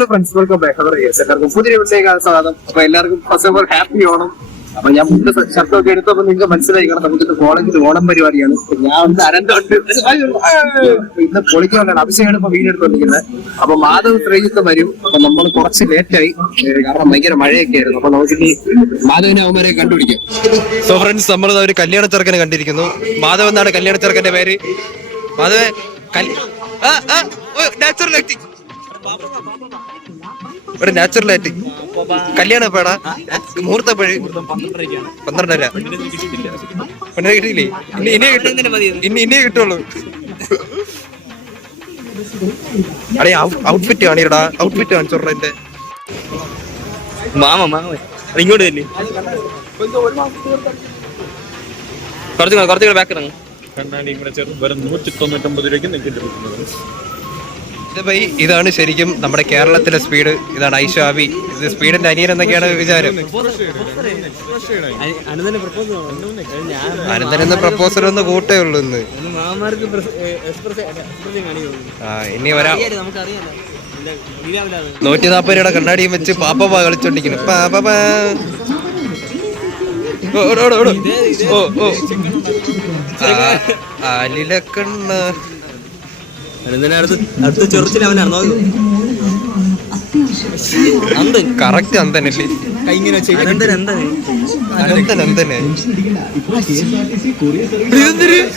Hello friends, welcome back. എല്ലാവർക്കും പുതിയ വീട്ടിലേക്ക് സ്വാഗതം. അപ്പൊ എല്ലാവർക്കും first of all happy Onam. അപ്പൊ ഞാൻ മുമ്പ് ഷർട്ടൊക്കെ എടുത്തപ്പോ നിങ്ങൾക്ക് മനസ്സിലായി കാരണം നമുക്ക് കോളേജിൽ ഓണം പരിപാടിയാണ്. ഞാൻ ഒന്ന് അനന്തമുണ്ട് ഇന്ന് പൊളിക്കാനാണ്. അഭിഷേകാണ് ഇപ്പൊ വീഡിയോ എടുത്തോണ്ടിരിക്കുന്നത്. അപ്പൊ മാധവ് ശ്രീജിത്ത് വരും. അപ്പൊ നമ്മൾ കുറച്ച് ലേറ്റായി കാരണം ഭയങ്കര മഴയൊക്കെ ആയിരുന്നു. അപ്പൊ നമുക്കിനി മാധവിനെ അവന്മാരെ കണ്ടുപിടിക്കാം. സോ ഫ്രണ്ട്സ്, നമ്മൾ ഒരു കല്യാണ ചെറുക്കനെ കണ്ടിരിക്കുന്നു. മാധവ് എന്നാണ് കല്യാണ ചെറുക്കന്റെ പേര്. മാധവ് നാച്ചുറൽ ആക്ടിങ്, ഒരു നാച്ചുറൽ ആക്ടിങ്. കല്യാണം എപ്പോഴാ? മുഹൂർത്തം എപ്പോഴും? 12:30. പെണ്ണിനെ കിട്ടിയില്ലേ? ഇനി കിട്ടുള്ളൂ. അടേ ഔട്ട്ഫിറ്റ് കാണിടാ, ഔട്ട്ഫിറ്റ് കാണിച്ചോടാ എന്റെ മാമ ഇങ്ങോട്ട് തന്നെ കുറച്ചുകൂടെ ബാക്ക് ഇറങ്ങും. കണ്ണാടി ഇവിടെ വെറും 199 രൂപയ്ക്ക് നിങ്ങൾക്ക്. ഇതാണ് ശരിക്കും നമ്മുടെ കേരളത്തിലെ സ്പീഡ്. ഇതാണ് ഐഷാവി. ഇത് സ്പീഡിന്റെ അനിയൻ എന്നൊക്കെയാണ് വിചാരം. അനന്തനെന്ന് പ്രപ്പോസൽ ഒന്ന് കൂട്ടേ ഉള്ളൂ ഇന്ന്. ഇനി 140 രൂപയുടെ കണ്ണാടിയും വെച്ച് പാപ്പ കളിച്ചോണ്ടിരിക്കുന്നു. അലിലക്കണ്ണ ചെറുച്ചിൽ അവനാണ് കറക്റ്റ് അന്തനല്ലേ? അനന്തനെ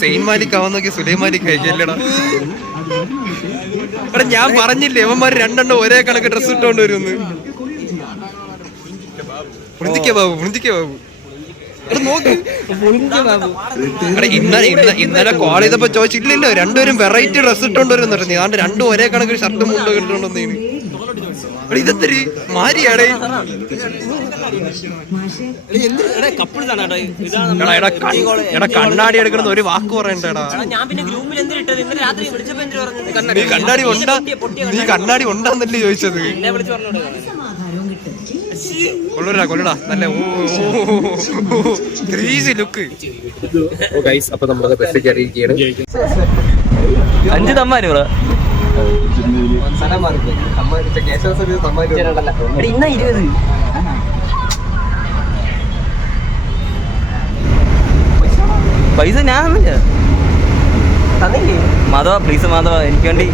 സെയിൻ മാലിക് ആവാൻ നോക്കി സുലൈം മാലിക് കഴിക്കല്ലടാ. എടാ ഞാൻ പറഞ്ഞില്ലേ അവന്മാര് രണ്ടെണ്ണം ഒരേ കണക്ക് ഡ്രസ് ഇട്ടോണ്ട് വരുമെന്ന്. ഇന്നലെ കോൾ ചെയ്തപ്പോ ചോദിച്ചില്ലല്ലോ രണ്ടുപേരും വെറൈറ്റി ഡ്രസ് ഇട്ടോണ്ട് വരുന്ന പറഞ്ഞു. ഞാൻ രണ്ടും ഒരേ കണക്ക് ഷർട്ടും മുണ്ടും ഇട്ടോണ്ടെന്നീന്. ഇതെത്തിരി മാരിയാടേ. എടാ കണ്ണാടി എടുക്കണത് ഒരു വാക്ക് പറയണ്ടേടാ. നീ കണ്ണാടി ഉണ്ടാന്നല്ലേ ചോദിച്ചത്? കൊള്ളടാ നല്ല ക്രീസി ലുക്ക്. അപ്പൊ നമ്മളത് ബസ്സിൽ കയറിയിരിക്കുകയാണ്. 5 തമ്മാര് ഇന്ന 20 പൈസ ഞാൻ മാധവ പ്ലീസ് മാധവ എനിക്ക് വേണ്ടി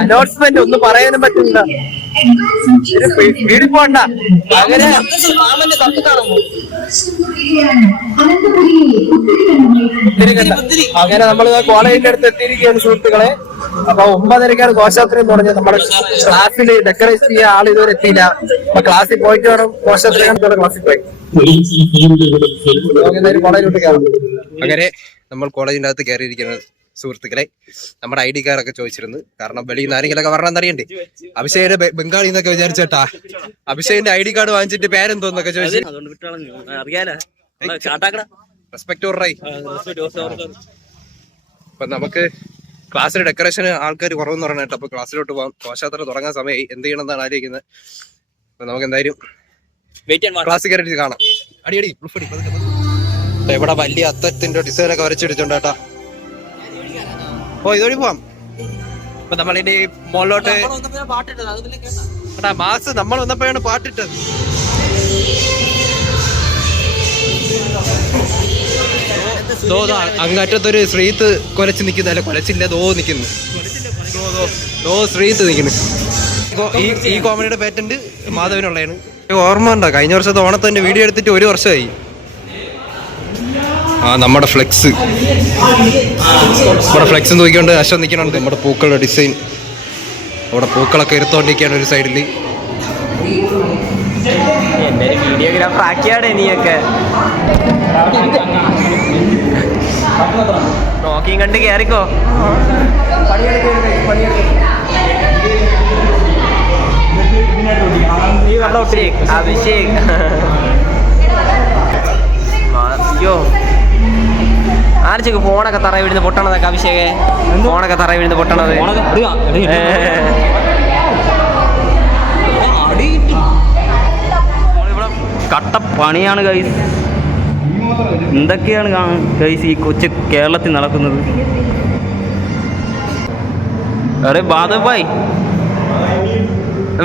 അനൗൺസ്മെന്റ് ഒന്നും പറയാനും പറ്റില്ല. വീട്ടിൽ പോണ്ട. അങ്ങനെ നമ്മള് കോളേജിന്റെ അടുത്ത് എത്തിയിരിക്കുകയാണ് സുഹൃത്തുക്കളെ. അപ്പൊ 9:30 ഘോഷയാത്ര എന്ന് പറഞ്ഞാൽ നമ്മുടെ ക്ലാസ്സിൽ ഡെക്കറേറ്റ് ചെയ്യാൻ ആൾ ഇതുവരെ എത്തിയില്ല. അപ്പൊ ക്ലാസ്സിൽ പോയിട്ട് വേണം ഘോഷയാത്ര ക്ലാസ്സിൽ പോയി കോളേജിലോട്ട് കയറാം. അങ്ങനെ നമ്മൾ കോളേജിന്റെ അകത്ത് കയറിയിരിക്കുന്നത് സുഹൃത്തുക്കളെ. നമ്മുടെ ID കാർഡൊക്കെ ചോദിച്ചിരുന്നു. കാരണം വെളിയിൽ നിന്ന് ആരെങ്കിലൊക്കെ പറഞ്ഞാൽ അറിയണ്ടേ. അഭിഷേകിന്റെ ബംഗാളി എന്നൊക്കെ വിചാരിച്ചേട്ടാ. അഭിഷേകിന്റെ ID കാർഡ് വാങ്ങിച്ചിട്ട് പേരെന്തോന്നൊക്കെ ചോദിച്ചു. റെസ്പെക്ട് ഓർഡറായി. അപ്പൊ നമുക്ക് ക്ലാസ്സിൽ ഡെക്കറേഷന് ആൾക്കാർ കുറവെന്ന് പറഞ്ഞ കേട്ടോ. അപ്പൊ ക്ലാസ്സിലോട്ട് പോകാം. ഘോഷയാത്ര തുടങ്ങാൻ സമയമായി. എന്ത് ചെയ്യണം എന്നാണ് ആലോചിക്കുന്നത്. അപ്പൊ നമുക്ക് എന്തായാലും ക്ലാസ്സിൽ കയറിയിട്ട് കാണാം. അടിയടി ഇവിടെ വലിയ അത്തത്തിന്റെ ഡിസൈനൊക്കെ വരച്ചിടിച്ചോണ്ടാ. ഓ ഇതോടി പോവാം. അപ്പൊ നമ്മളിനി മോളിലോട്ട് മാസ് നമ്മൾ വന്നപ്പോഴാണ് പാട്ടിട്ടത്. അങ്ങറ്റത്തൊരു ശ്രീത്ത് കൊലച്ച് നിൽക്കുന്നു. അല്ല കൊലച്ചില്ല, ദോ നിൽക്കുന്നു. ശ്രീത്ത് നിൽക്കുന്നു. ഈ കോമഡിയുടെ പേറ്റന്റ് മാധവനുള്ളതാണ്. ഓർമ്മ ഉണ്ടോ കഴിഞ്ഞ വർഷത്തെ ഓണത്തിന്റെ വീഡിയോ എടുത്തിട്ട് 1 വർഷമായി. നമ്മുടെ ഫ്ലെക്സ് നോക്കിക്കൊണ്ട് അശ്വം നിൽക്കണുണ്ട്. നമ്മുടെ പൂക്കളുടെ ഡിസൈൻ അവിടെ പൂക്കളൊക്കെ എടുത്തോണ്ടിരിക്കുകയാണ് ഒരു സൈഡിൽ. വീഡിയോഗ്രാഫർ ആക്കിയാടേ നീയൊക്കെ. നോക്കിയും കണ്ട് കേറിക്കോ. അഭിഷേക് അയ്യോ ആര് കാണിച്ചു ഫോണൊക്കെ തറ വീഴുന്ന പൊട്ടണതൊക്കെ അഭിഷേകേ, ഫോണൊക്കെ തറ വീഴുന്ന പൊട്ടണത്. കട്ട പണിയാണ് ഗൈസ്. എന്തൊക്കെയാണ് ഗൈസ് ഈ കൊച്ചു കേരളത്തിൽ നടക്കുന്നത്. അരെ ബാധഭായ്,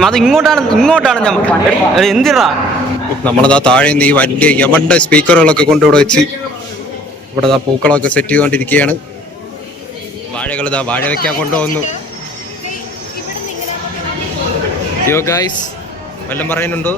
അത് ഇങ്ങോട്ടാണ് ഞാൻ എന്തിടാ. നമ്മളതാ താഴെ നിന്ന് ഈ വലിയ യമണ്ട സ്പീക്കറുകളൊക്കെ കൊണ്ടിവിടെ വെച്ച് ഇവിടെ പൂക്കളൊക്കെ സെറ്റ് ചെയ്തുകൊണ്ടിരിക്കുകയാണ്. വാഴകൾ ഇതാ വാഴ വെക്കാൻ കൊണ്ടുവന്നു. യോ ഗൈസ്, വല്ലതും പറയാനുണ്ടോ?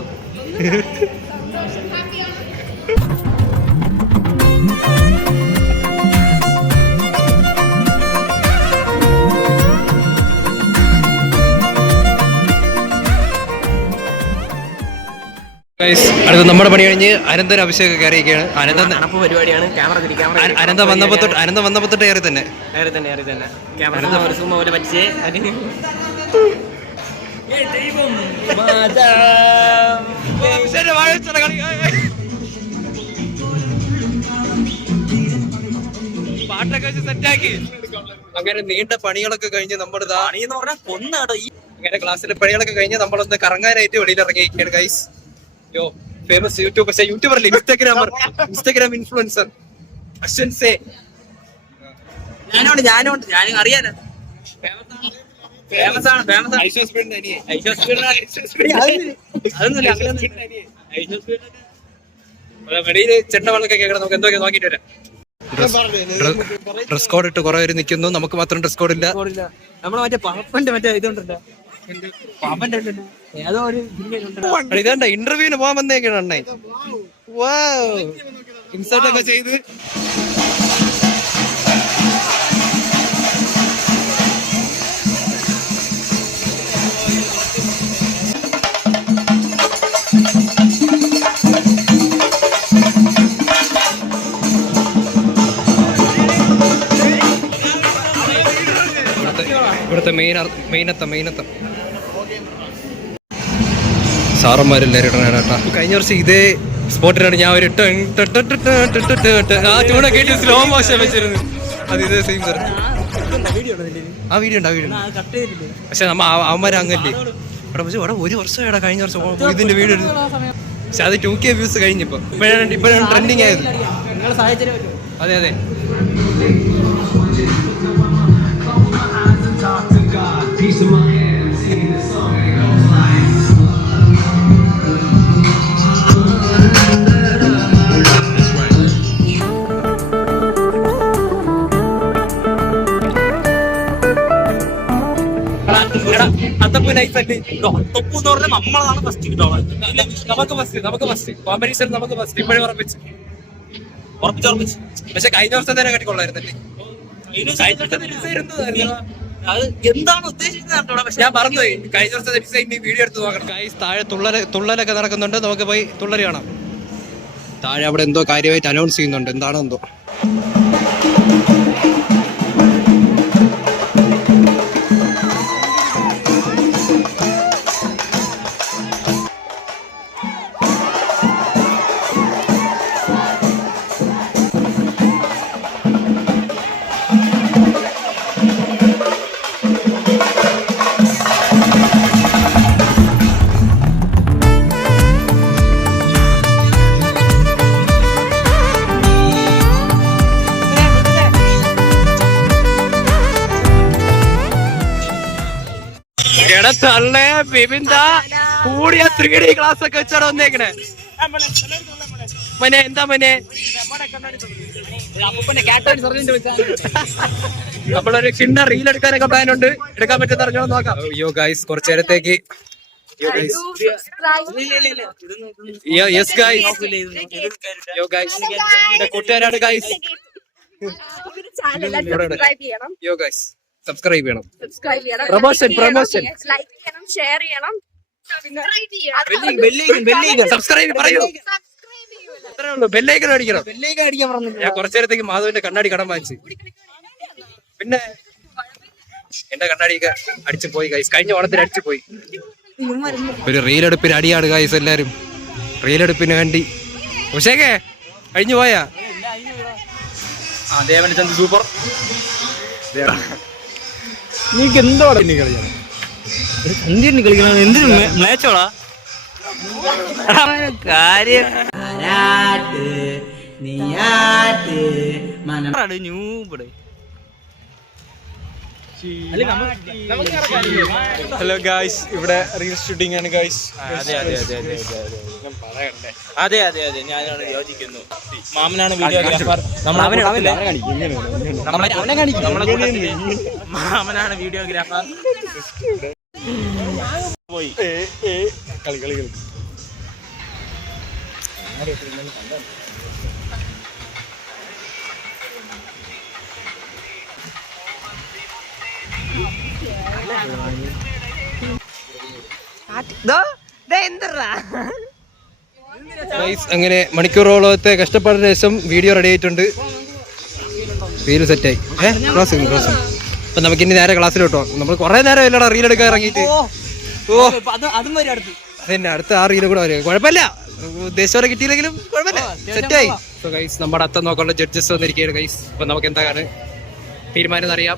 അടുത്ത നമ്മുടെ പണി കഴിഞ്ഞ് അനന്തൻ അഭിഷേകം കയറിയൊക്കെയാണ്. അനന്തൻ പരിപാടിയാണ്. അനന്തം വന്നപ്പോ തൊട്ട് കയറി തന്നെ പാട്ടൊക്കെ വെച്ച് സെറ്റാക്കി. അങ്ങനെ നീണ്ട പണികളൊക്കെ കഴിഞ്ഞ് നമ്മളിതാ അങ്ങനെ ക്ലാസ്സിലെ പണികളൊക്കെ കഴിഞ്ഞ് നമ്മളൊന്ന് കറങ്ങാനായിട്ട് വെളിയിൽ ഇറങ്ങിയിരിക്കുകയാണ് ഗൈസ്. യോ ഫേമസ് യൂട്യൂബർ, യൂട്യൂബർ അല്ലേ, ഇൻസ്റ്റാഗ്രാം ഇൻഫ്ലുവൻസർ അശ്വൻസേ. ഞാനും അറിയാലോ. വെളിയില് ചെണ്ടവളൊക്കെ കേൾക്കണം. നമുക്ക് എന്തൊക്കെ നോക്കിട്ട് വരാം. ഡ്രസ് കോഡ് ഇട്ട് കുറെ പേര് നിൽക്കുന്നു, നമുക്ക് മാത്രം ഡ്രസ് കോഡ് ഇല്ല. നമ്മളെ മറ്റേ പാപ്പന്റെ മറ്റേ ഇതുണ്ടല്ലോ, ഏതോ ഒരു ഇതാണ്ട ഇന്റർവ്യൂവിന് പോകാൻ വന്നേക്കാണ് അണ്ണേ. ഇൻസേർട്ട് ഒക്കെ ചെയ്ത് ഇവിടുത്തെ മെയിനത്തെ സാറന്മാരെല്ലാരും ഇടണേട്ടാ. കഴിഞ്ഞ വർഷം ഇതേ സ്പോട്ടിലാണ് ഞാൻ ഒരു ട്യൂണ കേട്ട് സ്ലോ മോഷൻ വെച്ചിരുന്നു. അത് ഇതേ സെയിം സാർ. ആ വീഡിയോ ഉണ്ട്. പക്ഷെ അവന്മാരെ അങ്ങല്ലേ ഇവിടെ. പക്ഷെ ഇവിടെ ഒരു വർഷമായിടാ കഴിഞ്ഞ വർഷം ഇതിന്റെ വീഡിയോ. പക്ഷെ അത് 2K വ്യൂസ് കഴിഞ്ഞിപ്പോ. ഇപ്പോഴാണ് ട്രെൻഡിങ് ആയത്. അതെ. നമ്മളാണ് ഫസ്റ്റ് നമുക്ക് ഫസ്റ്റ് കോമ്പറ്റീഷൻ നമുക്ക് ഫസ്റ്റ് ഇപ്പോഴും ഉറപ്പിച്ചു. പക്ഷെ കഴിഞ്ഞ വർഷം തന്നെ കട്ടിക്കൊള്ളായിരുന്നല്ലേ. അത് എന്താണ് ഉദ്ദേശിക്കുന്നത് ഞാൻ മറന്നുപോയി. കഴിഞ്ഞ വർഷത്തെ ഡിസൈൻ വീഡിയോ എടുത്ത് നോക്കണം. ഗൈസ് താഴെ തുള്ളലൊക്കെ നടക്കുന്നുണ്ട്. നമുക്ക് പോയി തുള്ളൽ കാണാം. താഴെ അവിടെ എന്തോ കാര്യമായിട്ട് അനൗൺസ് ചെയ്യുന്നുണ്ട്. എന്താണോ എന്തോ. കൂടിയ 3D ക്ലാസ് ഒക്കെ വെച്ചാണ് വന്നേക്കണേ. മനെ എന്താ മനെ നമ്മളൊരു കിണ്ണ റീൽ എടുക്കാനൊക്കെ പ്ലാൻ ഉണ്ട്. എടുക്കാൻ പറ്റുന്ന അറിഞ്ഞോ നോക്കാം. യോ ഗൈസ് കുറച്ചു നേരത്തേക്ക് കൂട്ടുകാരാണ് ഗൈസ്. യോ ഗൈസ് സബ്സ്ക്രൈബ് ചെയ്യണം. പ്രൊമോഷൻ ലൈക്ക് ചെയ്യണം, ഷെയർ ചെയ്യണം, സബ്സ്ക്രൈബ് പറയൂ. അത്രേ ഉള്ളൂ. ബെല്ലൈക്കൻ അടിക്കണം. ഞാൻ കുറച്ചു നേരത്തേക്ക് മാധവന്റെ കണ്ണാടി കടം വാങ്ങിച്ചു. പിന്നെ എന്റെ കണ്ണാടിയൊക്കെ അടിച്ചു പോയി ഗൈസ്. കഴിഞ്ഞ ഓണത്തിന് അടിച്ചു പോയി. ഒരു റീലെടുപ്പിന് അടിയാണ് ഗൈസ് എല്ലാരും. റീലെടുപ്പിന് വേണ്ടി ഉഷേക്കേ കഴിഞ്ഞു പോയാ ദേവനചന്ദ് സൂപ്പർ. നീക്ക് എന്തോടാ ഇനി കളിക്കണം? എന്തിനു കളിക്കണം? എന്തിനു മാച്ചോടാ കാര്യം ന്യൂബടെ. ഹലോ ഗായ്സ്, ഇവിടെ റീൽ ഷൂട്ടിംഗ് ആണ് ഗായ്സ്. അതെ ഞാനാണ് യോജിക്കുന്നു. മാമനാണ് വീഡിയോഗ്രാഫർ. മാമനാണ് വീഡിയോഗ്രാഫർ. പോയി കളി അങ്ങനെ മണിക്കൂറോളത്തെ കഷ്ടപ്പാടിന് ശേഷം വീഡിയോ റെഡി ആയിട്ടുണ്ട്. റീല് സെറ്റായി. ക്ലാസ് അപ്പൊ നമുക്കിനി നേരെ ക്ലാസ്സിലോട്ടോ. നമ്മൾ കുറെ നേരം ഇല്ലടാ റീൽ എടുക്കാൻ ഇറങ്ങിയിട്ട്. അതന്നെ അടുത്ത ആ റീല് കൂടെ വരും. കുഴപ്പമില്ല, ഉദ്ദേശത്തോടെ കിട്ടിയില്ലെങ്കിലും കുഴപ്പമില്ല, സെറ്റായി. സോ ഗൈസ്, നമ്മുടെ അത്തം നോക്കാനുള്ള ജഡ്ജസ് വന്നിരിക്കുകയാണ് ഗൈസ്. അപ്പൊ നമുക്ക് എന്താണ് തീരുമാനം അറിയാം.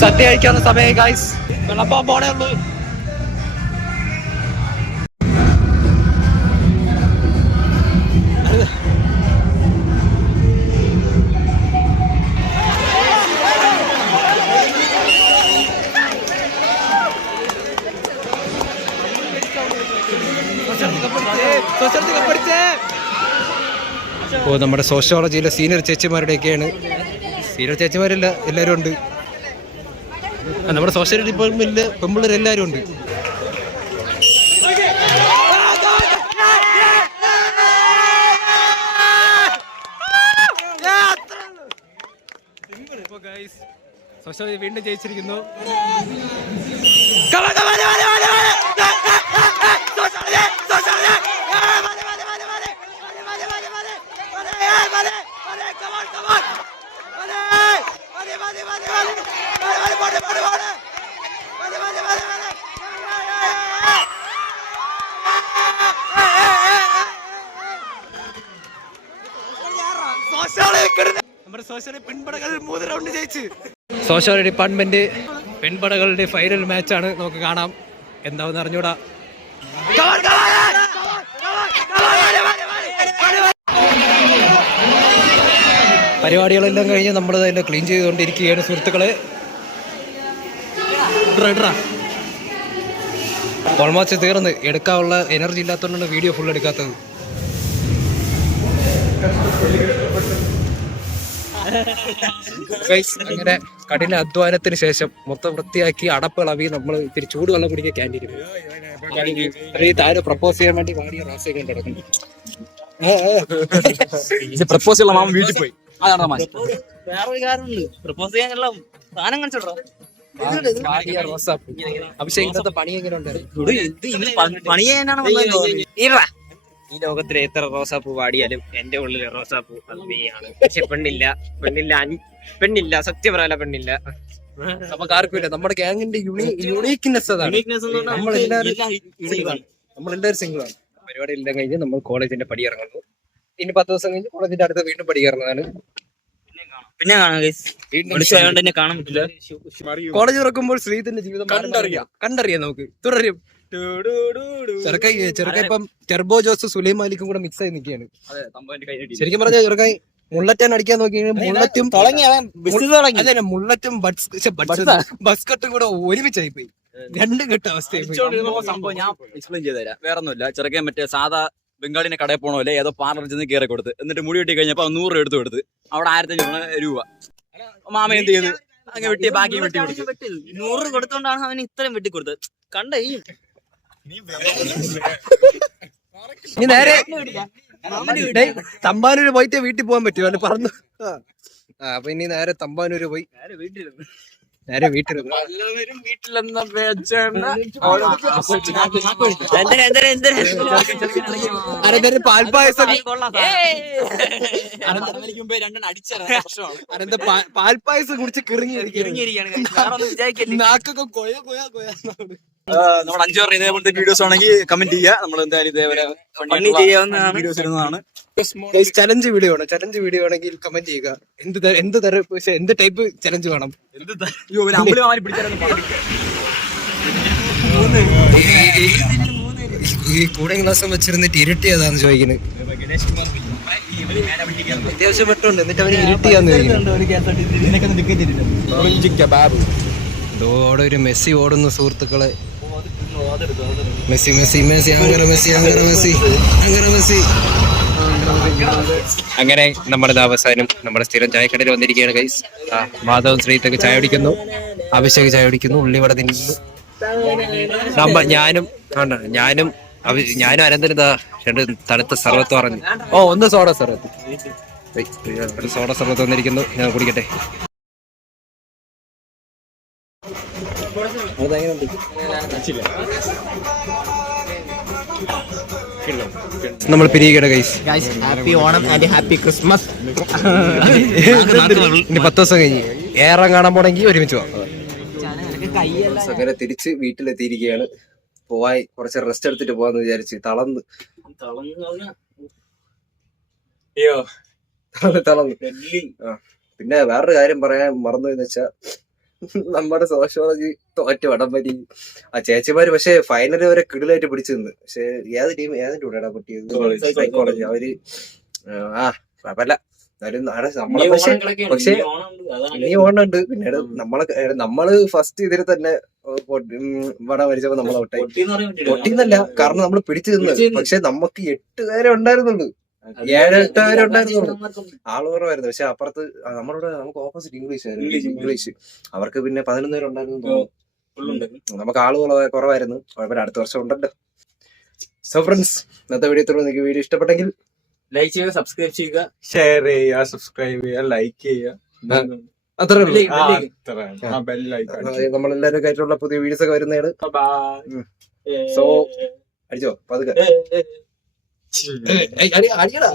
സദ്യ കഴിക്കാനുള്ള സമയം ഗൈസ്. വെള്ളപ്പം പോണേ ഉള്ളൂ. ഓ, നമ്മുടെ സോഷ്യോളജിയിലെ സീനിയർ ചേച്ചിമാരുടെയൊക്കെയാണ്. സീനിയർ ചേച്ചിമാരില്ല, എല്ലാവരും ഉണ്ട്. നമ്മുടെ സോഷ്യൽ ഡിപ്പാർട്ട്മെന്റില് പെമ്പിള്ളേർ എല്ലാവരും ഉണ്ട്. സോഷ്യൽ വീണ്ടും ജയിച്ചിരിക്കുന്നു. നമ്മുടെ സോഷ്യൽ പെൺപടകൾ 3 റൗണ്ട് ജയിച്ച്. സോഷ്യൽ ഡിപ്പാർട്ട്മെന്റ് പെൺപടകളുടെ ഫൈനൽ മാച്ചാണ്. നമുക്ക് കാണാം എന്താവെന്ന് അറിഞ്ഞൂടാ. പരിപാടികളെല്ലാം കഴിഞ്ഞ് നമ്മൾ തന്നെ ക്ലീൻ ചെയ്തുകൊണ്ടിരിക്കുകയാണ് സുഹൃത്തുക്കളെ. ഓൾമോസ്റ്റ് തീർന്ന്. എടുക്കാനുള്ള എനർജി ഇല്ലാത്തതുകൊണ്ടാണ് വീഡിയോ ഫുൾ എടുക്കാത്തത്. അങ്ങനെ കഠിന അധ്വാനത്തിന് ശേഷം മൊത്തം വൃത്തിയാക്കി അടപ്പിളവി നമ്മൾ ഇത്തിരി ചൂടുവെള്ളം കുടിക്കുക ക്യാൻറ്റീനിൽ. താരം പ്രപ്പോസ് ചെയ്യാൻ വേണ്ടി വാടിയ റാസൊക്കെ കിടക്കുന്നു. പ്രപ്പോസ് ചെയ്യാൻ മാമ വീട്ടിൽ പോയി. വേറൊരു കാര്യമുണ്ട്, പ്രപ്പോസ് ചെയ്യാനുള്ള സാധനം കാണിച്ചോട്ടോ. അഭിഷേക് ഇന്നത്തെ പണി എങ്ങനെ ഉണ്ടായിരുന്നു? പണി ചെയ്യാനാണ് ഈ ലോകത്തിലെ എത്ര റോസാപ്പൂ വാടിയാലും എന്റെ ഉള്ളിൽ റോസാപ്പൂ അത് നീയാണ്. പക്ഷെ പെണ്ണില്ല സത്യം പറയാല പെണ്ണില്ല. നമുക്ക് ആർക്കും നമ്മുടെ ഗ്യാങ്ങിന്റെ യൂണീക്നെസ് അതാണ്. നമ്മളെല്ലാവരും സിംഗിൾ ആണ്. പരിപാടി എല്ലാം കഴിഞ്ഞ് നമ്മൾ കോളേജിന്റെ പടി ഇറങ്ങുന്നു. ഇനി 10 ദിവസം കഴിഞ്ഞ് കോളേജിന്റെ അടുത്ത് വീണ്ടും പടി ഇറങ്ങുന്നതാണ്. പിന്നെ കാണാൻ പറ്റില്ല. കോളേജ് തുറക്കുമ്പോൾ ശ്രീധന്റെ ജീവിതം കണ്ടറിയാം. നമുക്ക് തുടരും. ചെറുക്ക ഇപ്പം ടെർബോ ജോസ് സുലൈം മാലിക്കും കൂടെ മിക്സ് ആയി നിൽക്കുകയാണ്. ശരിക്കും പറഞ്ഞാൽ ചെറുക്കായി മുള്ളറ്റാൻ അടിക്കാൻ നോക്കി മുള്ളറ്റും അതന്നെ മുള്ളറ്റും ബസ്കട്ടും കൂടെ ഒരുമിച്ചായി പോയി. രണ്ടും കെട്ട അവസ്ഥയായി പോയി. സംഭവം ഞാൻ എക്സ്പ്ലെയിൻ ചെയ്തുതരാം. വേറെ ഒന്നുമില്ല, ചെറുക്കൻ മറ്റേ സാധാ ബംഗാളിനെ കടയിൽ പോണല്ലേ ഏതോ പാർലർ ചെന്ന് കയറി കൊടുത്ത്, എന്നിട്ട് മുടി വെട്ടി കഴിഞ്ഞപ്പോ 100 രൂപ എടുത്ത് കൊടുത്ത് അവിടെ 1500 രൂപ. മാമ എന്ത് ചെയ്ത് അങ്ങ് വെട്ടി ബാക്കി വെട്ടി കൊടുത്തു. 100 കൊടുത്തോണ്ടാണ് അവന് ഇത്രയും വെട്ടി കൊടുത്തത്. കണ്ട ഈ ഇനി നേരെ തമ്പാനൂര് പോയിട്ട് വീട്ടിൽ പോകാൻ പറ്റുമോ അല്ലെ പറഞ്ഞു. അപ്പൊ ഇനി നേരെ തമ്പാനൂര് പോയി നേരെ വീട്ടിലിരുന്നു. പാൽപ്പായസം പാൽപ്പായസം കുടിച്ച് കിറങ്ങിയിരിക്കുകയാണ്. നാക്കൊക്കെ കൊയ കൊയ കൊയ. നമ്മൾ 5 പേരുടെ ഇതേപോലത്തെ വീഡിയോസ് ആണെങ്കിൽ കമന്റ് ചെയ്യുക. നമ്മൾ എന്തായാലും ഇതേപോലെ വീഡിയോസ് ഇടുന്നതാണ്. ചലഞ്ച് വീഡിയോ ആണ്. ചലഞ്ച് വീഡിയോ ആണെങ്കിൽ കമന്റ് ചെയ്യുക. എന്ത് തരം എന്ത് ടൈപ്പ് ചലഞ്ച് വേണം. ഈ കൂളിംഗ് ഗ്ലാസ് വെച്ചിരുന്നിട്ട് ഇരുട്ടിയതാന്ന് ചോദിക്കുന്നത്. അത്യാവശ്യം പെട്ടുണ്ട്, എന്നിട്ട് അവന് ഇരുട്ടിയാന്ന് ചോദിക്കുന്നത്. ഒരു മെസ്സി ഓടുന്നു സുഹൃത്തുക്കളെ. മെസ്സി മെസ്സി മെസ്സി അങ്ങനെ മെസ്സി അങ്ങനെ മെസ്സി അങ്ങനെ മെസ്സി. അങ്ങനെ നമ്മുടെ അവസാനം നമ്മുടെ സ്ഥിരം ചായക്കടയിൽ വന്നിരിക്കുകയാണ് ഗൈസ്. മാധവൻ ശ്രീത്തൊക്കെ ചായ കുടിക്കുന്നു, അഭിഷേക് ചായ കുടിക്കുന്നു, ഉള്ളിവട തിന്നുന്നു. ഞാനും അനന്തനും രണ്ട് തണുത്ത സർവത്ത് പറഞ്ഞു. ഒന്ന് സോഡ സർവത്ത്, ഒരു സോഡ സർവത്ത് വന്നിരിക്കുന്നു. ഞാൻ കുടിക്കട്ടെ. നമ്മൾ പിരികയുടെ guys. Happy Onam and happy Christmas. ഇനി 10 ദിവസം കഴിഞ്ഞ് ഏറാൻ കാണാൻ പോണെങ്കിൽ ഒരുമിച്ച് പോവാം. അങ്ങനെ തിരിച്ച് വീട്ടിലെത്തിയിരിക്കുകയാണ്. പോവായി കുറച്ച് റെസ്റ്റ് എടുത്തിട്ട് പോവാന്ന് വിചാരിച്ച് തളർന്ന്. പിന്നെ വേറൊരു കാര്യം പറയാൻ മറന്നു എന്ന് വെച്ചാ, നമ്മുടെ സോഷ്യോളജി തോറ്റ വടംവലി. ആ ചേച്ചിമാര് പക്ഷെ ഫൈനൽ വരെ കിടിലായിട്ട് പിടിച്ചു നിന്ന്. പക്ഷെ ഏതിന്റെ കൂടെയാണ് പൊട്ടിയത്? സൈക്കോളജി. അവര് കുഴപ്പമില്ല. നമ്മളെ പക്ഷെ ഇനി ഓണുണ്ട്. പിന്നീട് നമ്മള് ഫസ്റ്റ് ഇതിൽ തന്നെ വട വരിച്ചപ്പോ നമ്മൾ ഔട്ടായി. പൊട്ടിന്നല്ല, കാരണം നമ്മൾ പിടിച്ചു നിന്ന്. പക്ഷെ നമുക്ക് 8 പേരെ ഉണ്ടായിരുന്നുള്ളൂ, 7-8 പേരെ ഉണ്ടായിരുന്നുള്ളൂ. ആള് കുറവായിരുന്നു. പക്ഷെ അപ്പുറത്ത് നമുക്ക് ഓപ്പോസിറ്റ് ഇംഗ്ലീഷ് അവർക്ക് പിന്നെ 11 പേര് ഉണ്ടായിരുന്നു തോന്നുന്നു. നമുക്ക് ആള് കുറവായിരുന്നു. കുഴപ്പമില്ല, അടുത്ത വർഷം ഉണ്ടല്ലോ. സോ ഫ്രണ്ട്സ്, ഇന്നത്തെ വീഡിയോ നിങ്ങൾക്ക് വീഡിയോ ഇഷ്ടപ്പെട്ടെങ്കിൽ ലൈക്ക് ചെയ്യുക, സബ്സ്ക്രൈബ് ചെയ്യുക, ഷെയർ ചെയ്യുക, സബ്സ്ക്രൈബ് ചെയ്യുക, ലൈക്ക് ചെയ്യുക. അത്രേ ഉള്ളൂ. ബെല്ലൈക്കൺ. നമ്മളെല്ലാരും ആയിട്ടുള്ള പുതിയ വീഡിയോസ് ഒക്കെ വരുന്നതാണ്. സോ അടിച്ചോ പതുക്കെ. അടിയടാ.